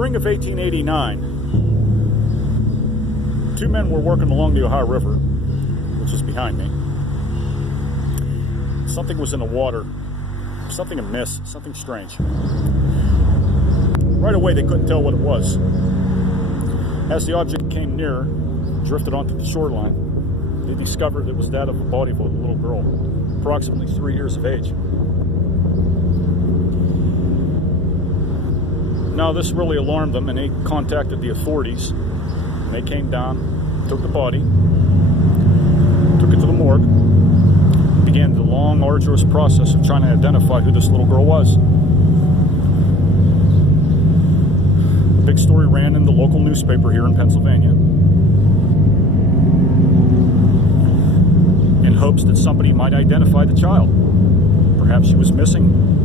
spring of 1889, two men were working along the Ohio River, which is behind me. Something was in the water, something amiss, something strange. Right away, they couldn't tell what it was. As the object came nearer, drifted onto the shoreline, they discovered it was that of the body of a little girl, approximately 3 years of age. Now, this really alarmed them, and they contacted the authorities. And they came down, took the body, took it to the morgue, began the long, arduous process of trying to identify who this little girl was. The big story ran in the local newspaper here in Pennsylvania in hopes that somebody might identify the child. Perhaps she was missing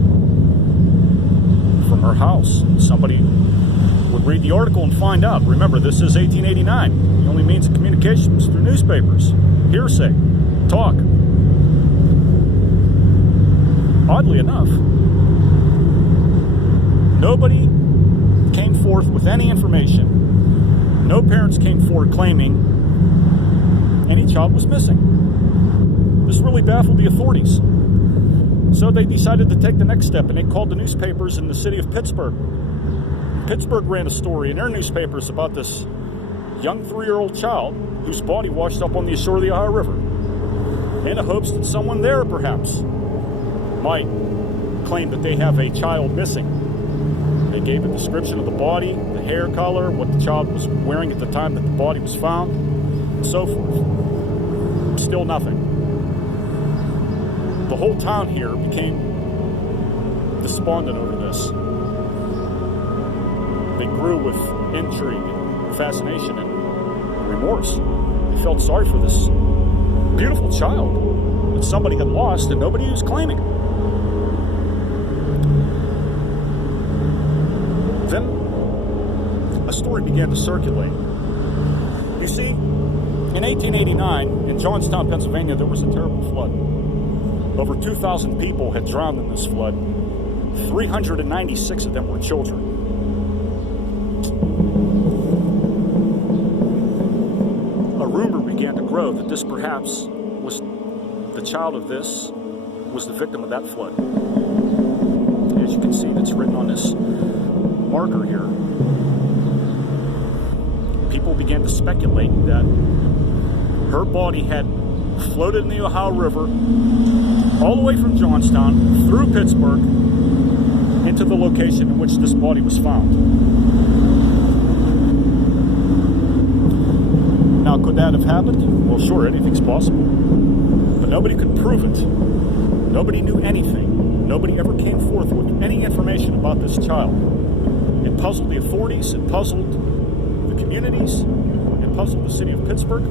from her house. Somebody would read the article and find out. Remember, this is 1889. The only means of communication was through newspapers, hearsay, talk. Oddly enough, nobody came forth with any information. No parents came forward claiming any child was missing. This really baffled the authorities. So they decided to take the next step, and they called the newspapers in the city of Pittsburgh. Pittsburgh ran a story in their newspapers about this young 3-year-old child whose body washed up on the shore of the Ohio River, in the hopes that someone there perhaps might claim that they have a child missing. They gave a description of the body, the hair color, what the child was wearing at the time that the body was found, and so forth. Still nothing. The whole town here became despondent over this. They grew with intrigue and fascination and remorse. They felt sorry for this beautiful child that somebody had lost and nobody was claiming. Then a story began to circulate. You see, in 1889, in Johnstown, Pennsylvania, there was a terrible flood. Over 2,000 people had drowned in this flood. 396 of them were children. A rumor began to grow that this perhaps was the child of this, was the victim of that flood. As you can see, that's written on this marker here. People began to speculate that her body had floated in the Ohio River all the way from Johnstown through Pittsburgh into the location in which this body was found. Now, could that have happened? Well, sure, anything's possible. But nobody could prove it. Nobody knew anything. Nobody ever came forth with any information about this child. It puzzled the authorities, it puzzled the communities, it puzzled the city of Pittsburgh,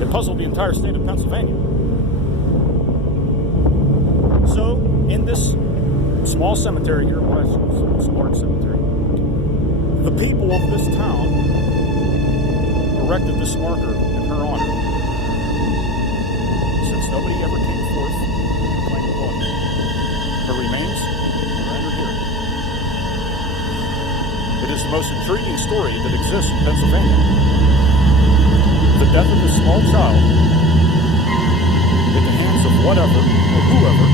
it puzzled the entire state of Pennsylvania. So, in this small cemetery here in West Park Cemetery, the people of this town erected this marker in her honor. Since nobody ever came forth to claim the body, her remains are rendered here. It is the most intriguing story that exists in Pennsylvania. The death of this small child at the hands of whatever or whoever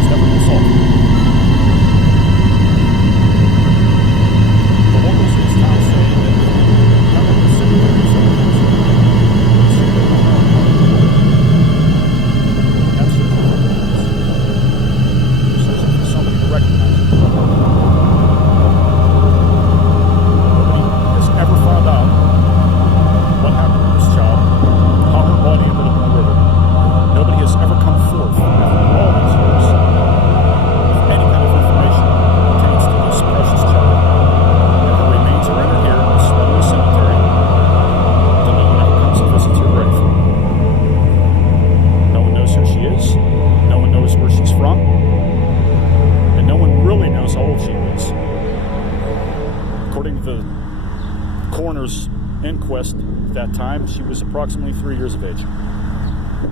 has never been solved. The locals in this town say that coming to the cemetery sometimes seem to run out of money. That's the problem. Searching for somebody to recognize it. Nobody has ever found out what happened to this child, how her body ended up in the river. Nobody has ever come forth after all these years with any kind of information that pertains to this precious child. And her remains are rendered here in this lonely cemetery until no one ever comes and visits her grave. No one knows who she is, no one knows where she's from, and no one really knows how old she is. According to the coroner's inquest at that time, she was approximately 3 years of age.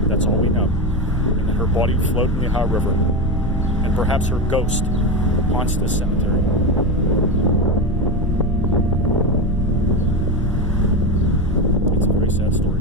That's all we know. And that her body floated in the Ohio River, and perhaps her ghost haunts this cemetery. It's a very sad story.